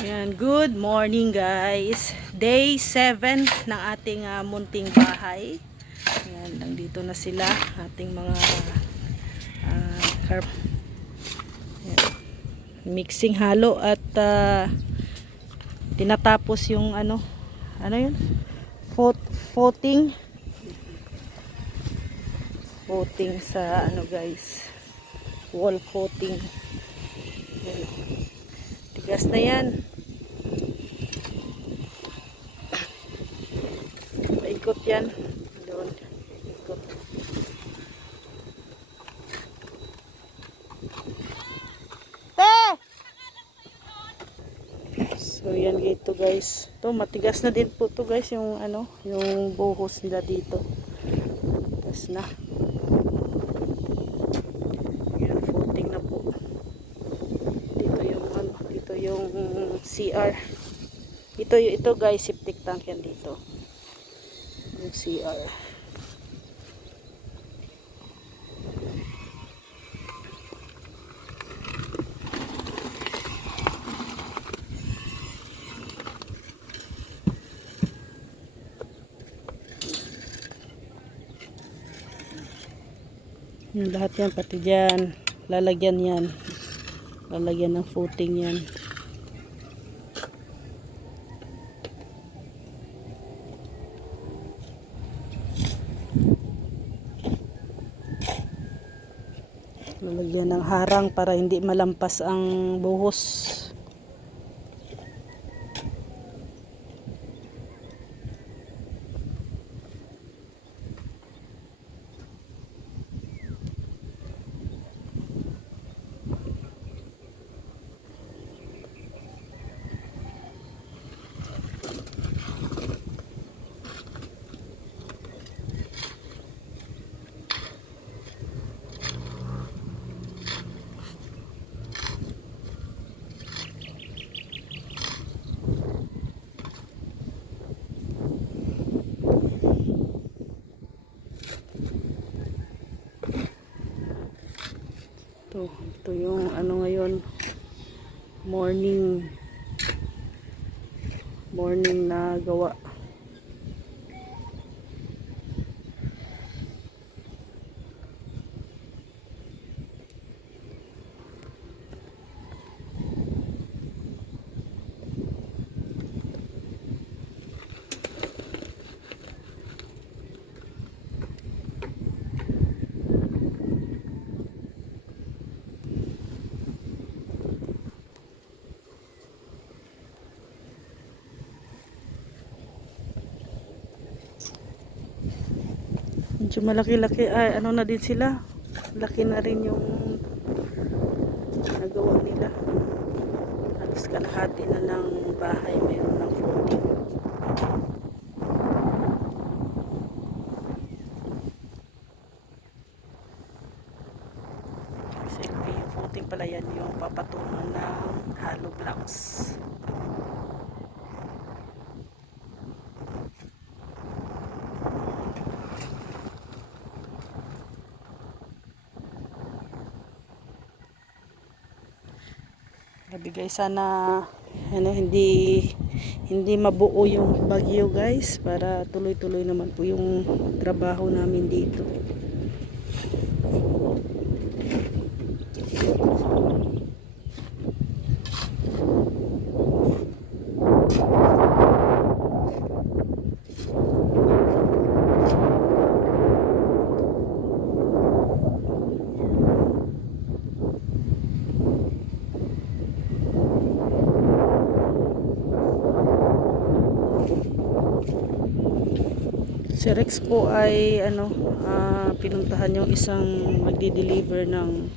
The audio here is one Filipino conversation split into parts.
Ayan, good morning guys. Day 7 ng ating munting bahay. Ayan, nandito na sila, ating mga mixing halo at tinatapos yung ano yun? Footing sa ano guys, wall footing. Ayan. Tigas na yan. Paikot yan. Doon. Ikot. So yan dito guys. To matigas na din po to guys yung ano, yung buhos nila dito. Tigas na. Yan footing na po. Dito yung ano, dito yung CR. Ito guys, septic tank yan dito. Yung CR. Yung lahat yan, pati dyan, lalagyan yan. Lalagyan ng footing yan. Lalagyan ng harang para hindi malampas ang buhos. Ito yung ano ngayon, morning na gawa. Medyo malaki-laki, ay ano na din sila, laki na rin yung nagawa nila. Halos kalahati na ng bahay meron ng footing. Kasi yung footing pala yan yung papatungan ng hollow blocks. Grabe guys, sana ano, hindi mabuo yung bagyo guys, para tuloy-tuloy naman po yung trabaho namin dito. Si Rex po ay ano, pinuntahan yung isang magdi-deliver ng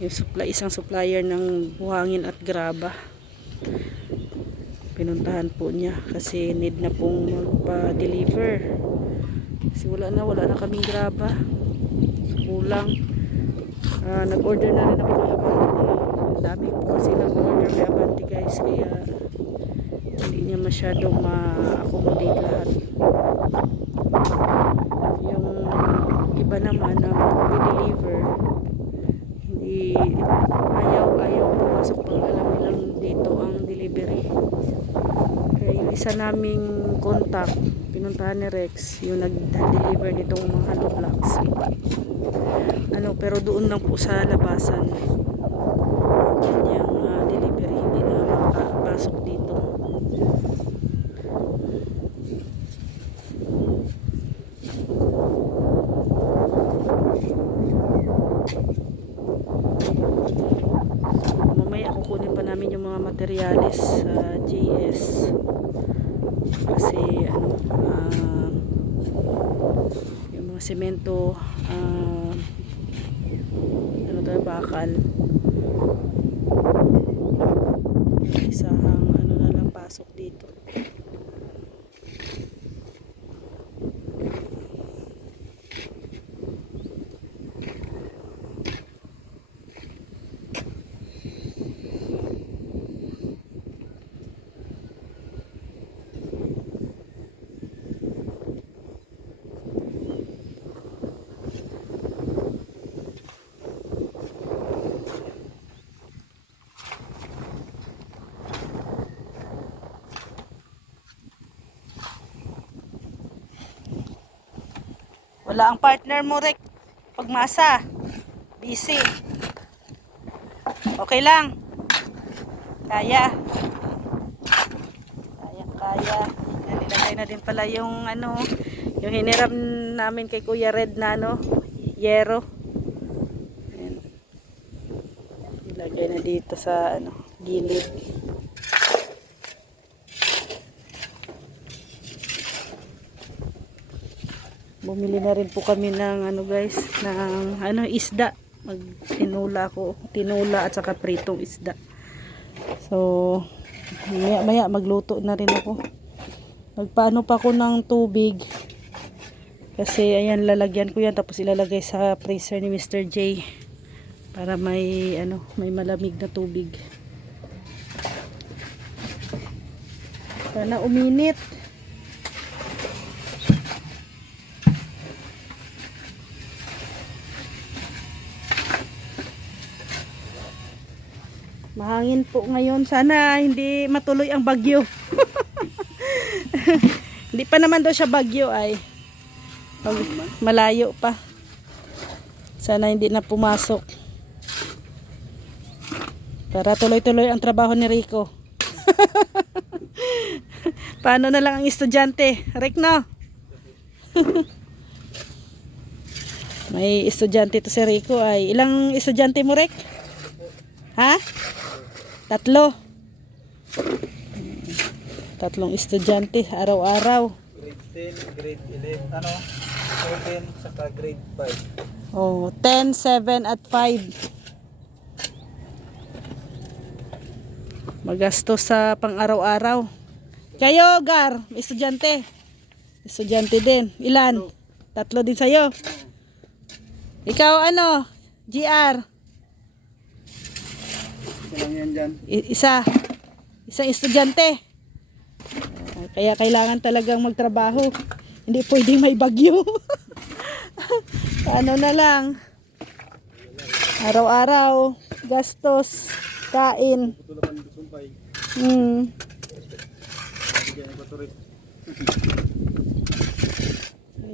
yung isang supplier ng buhangin at graba. Pinuntahan po niya kasi need na pong magpa-deliver. Kasi wala na kaming graba. Kulang. Nag-order na rin ako kay Abante. Dami po kasi nag-order kay Abante guys, kaya hindi niya masyadong ma-accommodate lahat. Yung iba naman na mag-deliver, hindi ayaw pumasok pag alam nilang dito ang delivery. Kaya yung isa naming contact, pinuntahan ni Rex, yung nag-deliver nitong mga hollow blocks. Pero doon lang po sa labasan. Kanyang delivery, hindi na makapasok dito. Mamaya kukunin pa namin yung mga materyales sa JS kasi yung mga semento, bakal, isahang na lang pasok dito. Wala ang partner mo, Rick. Pagmasa. Busy. Okay lang. Kaya. Kaya. Nilagay na din pala yung yung hiniram namin kay Kuya Red na yero. Ayan. Nilagay na dito sa gilid. Bumili na rin po kami ng guys, ng isda. Tinula at saka pritong isda. So, maya magluto na rin ako. Nagpaano pa ako ng tubig. Kasi ayan, lalagyan ko yan tapos ilalagay sa freezer ni Mr. J para may may malamig na tubig. Sana uminit. Mahangin po ngayon. Sana hindi matuloy ang bagyo. Hindi pa naman daw siya bagyo ay. Malayo pa. Sana hindi na pumasok. Para tuloy-tuloy ang trabaho ni Rico. Paano na lang ang estudyante? Rick, no? May estudyante to si Rico ay. Ilang estudyante mo, Rick? Ha? 3. 3 estudyante araw-araw. Grade 10, grade 11, 7 saka grade 5. Oh, 10, 7 at 5. Magastos sa pang-araw-araw. Kayo, Gar, estudyante. Estudyante din. Ilan? 3 din sa'yo. Ikaw GR? Lang yan dyan. Isang estudyante. Kaya kailangan talagang magtrabaho. Hindi pwedeng may bagyo. Ano na lang. Araw-araw, gastos, kain.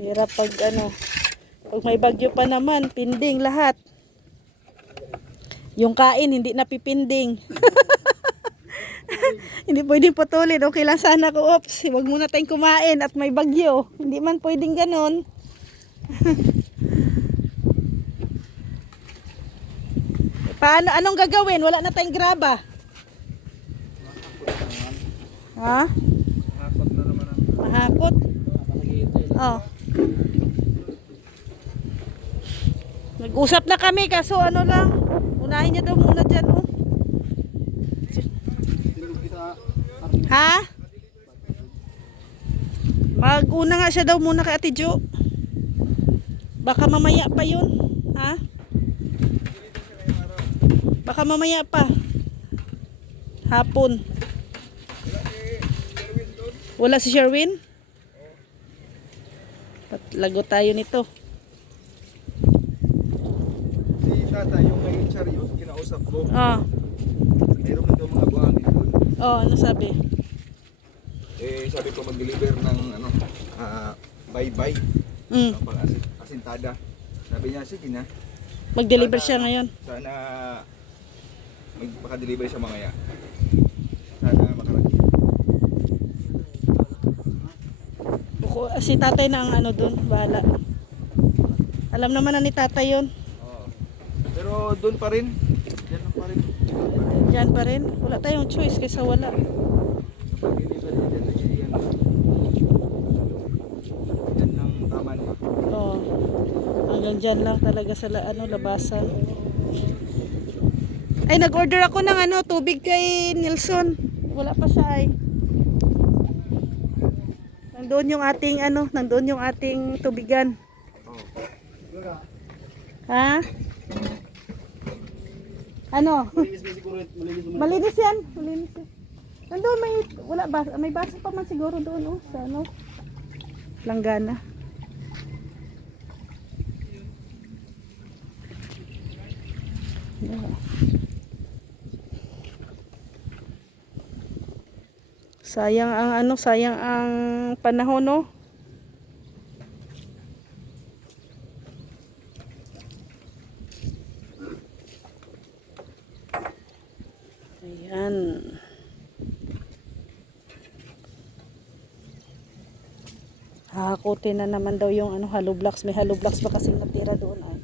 Hirap pag pag may bagyo pa naman, pinding lahat. Yung kain hindi napipinding. Hindi pwedeng putulin. Okay lang sana ko, ops, wag muna tayong kumain at may bagyo. Hindi man pwedeng ganon. Paano, anong gagawin? Wala na tayong graba. Ha? Mahakot na naman ang Mahakot? Oh. Nag-usap na kami kaso lang. Unahin niya daw muna dyan, oh. Ha? Mag-una nga siya daw muna kay Ate Jo. Baka mamaya pa yun. Ha? Baka mamaya pa. Hapon. Wala si Sherwin? Lago tayo nito. si tata yung may chariot, kinausap ko. Ah. Mayroon daw mga buhangin doon. Oh, ano sabi? Eh, sabi ko mag-deliver ng ano, bye-bye. Mm. Pang asintada. Sabi niya, sige na. Mag-deliver Sana, siya ngayon. Sana magpaka-deliver siya mamaya. Sana makarating. Si tatay na ang ano doon, bahala. Alam naman na ni tatay yun. Oo. Pero doon pa rin. Diyan pa rin. Diyan pa rin. Wala tayong choice kaysa wala. Sa pag-deliver niya dyan sa yan. Yan lang tama na. Oh. Hanggang dyan lang talaga sa labasan. Ay, nag-order ako ng tubig kay Nilsson. Wala pa siya ay. Nandoon yung ating tubigan. Oh. Ha? Ano? Malinis yan. Malinis yan. Nandoon may baso pa man siguro doon sa langgana. Yeah. Sayang ang panahon, no? Ayan. Hakutin na naman daw yung hollow blocks. May hollow blocks pa kasing natira doon ay.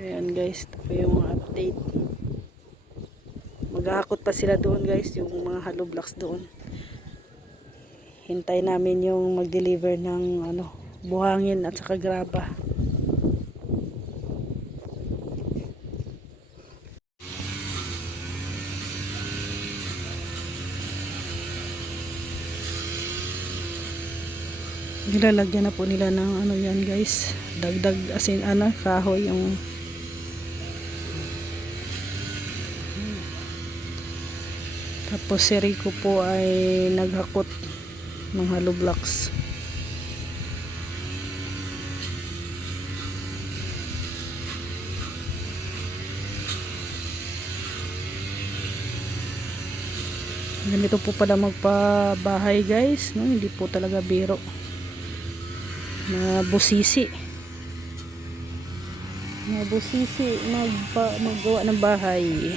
Ayan guys, ito po yung update. Maghahakot pa sila doon guys, yung mga hollow blocks doon. Hintay namin yung mag-deliver ng buhangin at saka graba. Nilalagyan na po nila ng yan guys, dagdag asin kahoy yung tapos si Rico po ay naghakot ng hollow blocks. Ganito po pala magpabahay guys, no? Hindi po talaga biro. Mabusisi maggawa ng bahay.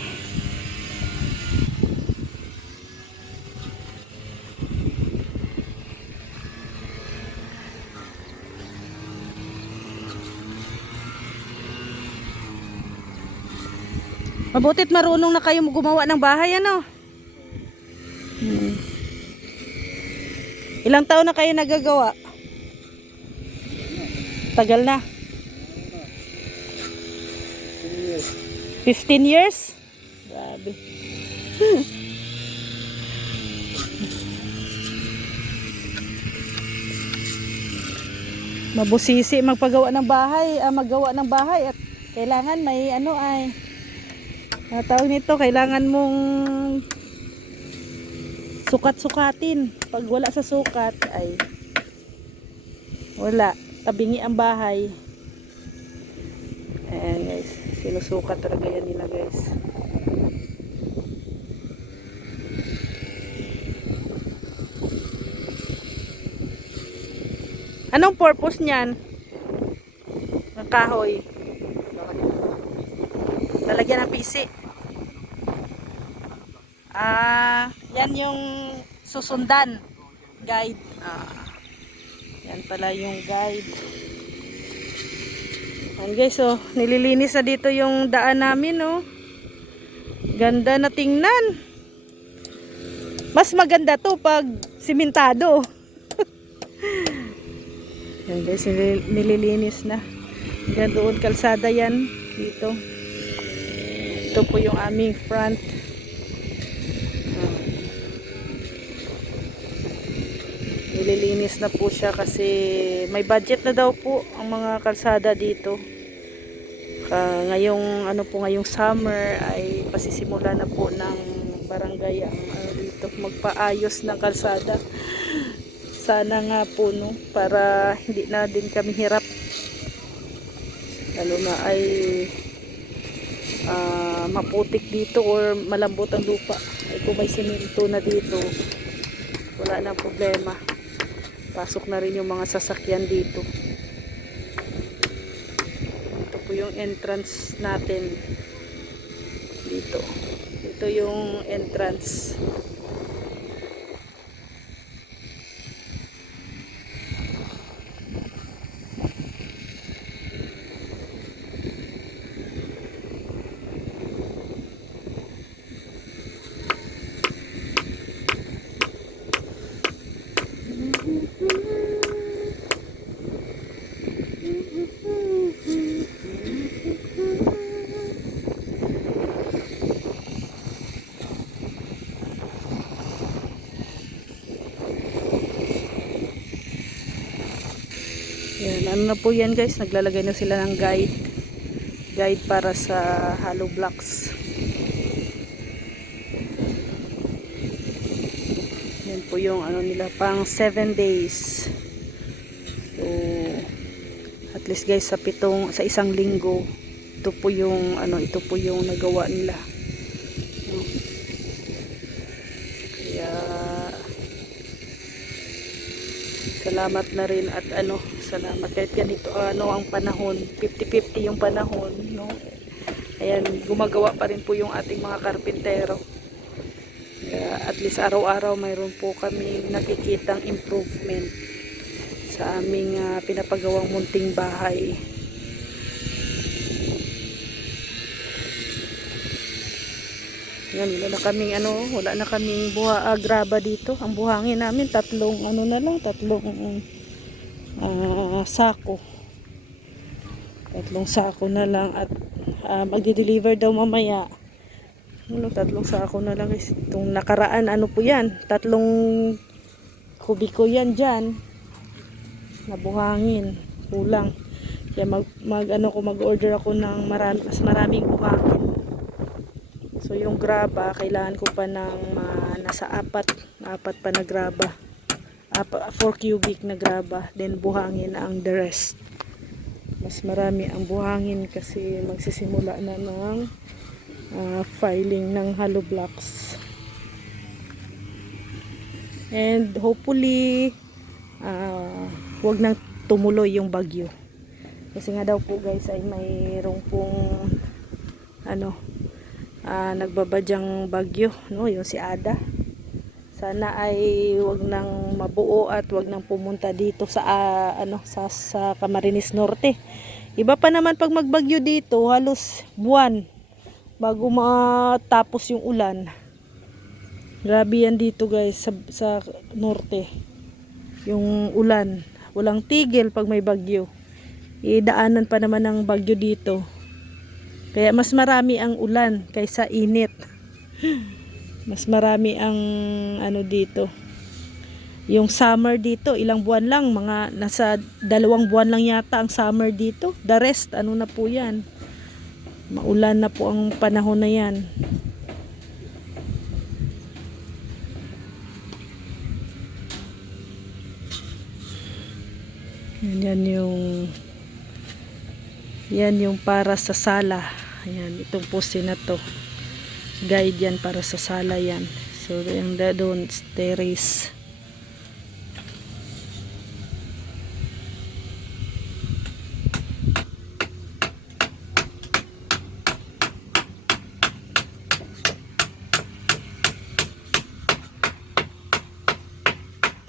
Mabutit marunong na kayo gumawa ng bahay Ilang taon na kayo nagagawa? Tagal na. 15 years? Grabe. Mabusisi magpagawa ng bahay, maggawa ng bahay at kailangan may tawag nito, kailangan mong sukat-sukatin. Pag wala sa sukat ay wala, tabingi ang bahay. Ayan guys, sinusukat talaga yan nila guys. Anong purpose niyan? Ng kahoy. Lalagyan ng PC. Yan yung susundan. Guide. Yan pala yung guide. Ayan guys, nililinis na dito yung daan namin, Ganda na tingnan. Mas maganda to pag simentado. Ayan guys, nililinis na. Hanggang doon kalsada yan dito. Ito po yung aming front. Nililinis na po siya kasi may budget na daw po ang mga kalsada dito. Ngayong summer ay pasisimula na po ng barangay ang dito magpaayos ng kalsada. Sana nga po para hindi na din kami hirap lalo na ay maputik dito or malambot ang lupa. Ay kung may semento na dito, wala na problema, pasok na rin yung mga sasakyan dito. Ito po yung entrance natin dito. Ito yung entrance. Yan, ano na po yan guys, naglalagay na sila ng guide para sa hollow blocks. Yan po yung ano nila, pang 7 days. So at least guys sa isang linggo, ito po yung nagawa nila. No? Kaya salamat na rin at salamat kahit ganito ang panahon, 50-50 yung panahon, no? Ayan, gumagawa pa rin po yung ating mga karpintero. Kaya at least araw-araw mayroon po kami nakikitang improvement sa aming pinapagawang munting bahay. Yan, wala na kaming graba dito. Ang buhangin namin tatlong sako. Tatlong sako na lang at magde-deliver daw mamaya. Tatlong sako na lang guys. Itong nakaraan po yan, 3 kubiko yan dyan na buhangin, kulang. Kaya mag-order ako ng mas maraming buhangin. So yung graba, kailangan ko pa ng nasa apat pa na graba. 4 cubic na graba, then buhangin ang the rest. Mas marami ang buhangin kasi magsisimula na ng filing ng hollow blocks. And hopefully wag nang tumuloy yung bagyo. Kasi nga daw po guys ay mayroong pong nagbabadyang bagyo, no, yung si Ada. Sana ay wag nang mabuo at wag nang pumunta dito sa Camarines Norte. Iba pa naman pag magbagyo dito, halos buwan bago matapos yung ulan. Grabe yan dito guys sa norte. Yung ulan, walang tigil pag may bagyo. Idaanan pa naman ng bagyo dito. Kaya mas marami ang ulan kaysa init. Mas marami ang dito. Yung summer dito, ilang buwan lang, mga nasa 2 buwan lang yata ang summer dito. The rest, na po yan. Maulan na po ang panahon na yan. Yan yung para sa sala. Ayan, itong poste na to. Guide yan para sa sala yan. So, yung doon, terrace.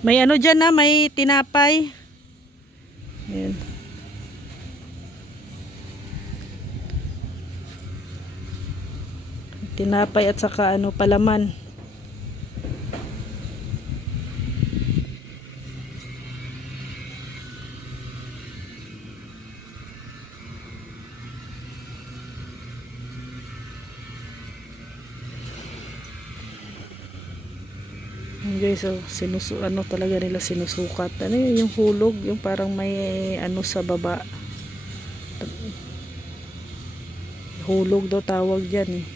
May dyan may tinapay. Ayan. Tinapay at saka palaman. Guys, so talaga nila sinusukat. Yung hulog, yung parang may sa baba. Hulog daw tawag diyan eh.